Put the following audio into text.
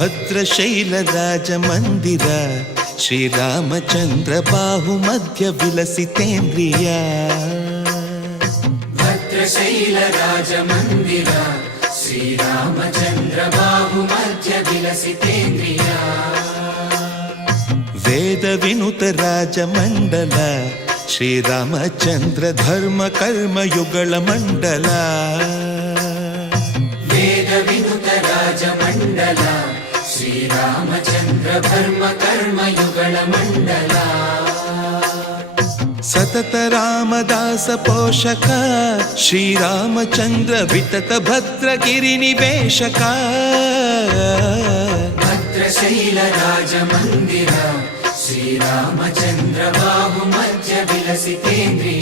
ಭದ್ರಶೈಲರಾಜಮಂದಿರ ಶ್ರೀರಾಮಚಂದ್ರ ಬಾಹುಮಧ್ಯ ವಿಲಸಿತೇಂದ್ರಿಯ. ಭದ್ರಶೈಲರಾಜಮಂದಿರ ಶ್ರೀರಾಮಚಂದ್ರ ಬಾಹುಮಧ್ಯ ವಿಲಸಿತೇಂದ್ರಿಯ. ವೇದ ವಿನುತ ರಾಜಮಂಡಲ ಶ್ರೀರಾಮಚಂದ್ರ ಧರ್ಮ ಕರ್ಮಯುಗಳ ಮಂಡಲ. ವೇದ ವಿನುತ ರಾಜಮಂಡಲ ಶ್ರೀರಾಮಚಂದ್ರ ಧರ್ಮ ಕರ್ಮಯುಗಳ ಮಂಡಲ. ಸತತ ರಾಮದಾಸ ಪೋಷಕ ಶ್ರೀರಾಮಚಂದ್ರ ವಿತತ ಭದ್ರಗಿರಿ ನಿವೇಶಕ. ಭದ್ರಶೈಲ ರಾಜಮಂದಿರ ಶ್ರೀರಾಮಚಂದ್ರ ಬಾಹುಮಧ್ಯ ವಿಲಸಿತೇಂದ್ರಿಯ.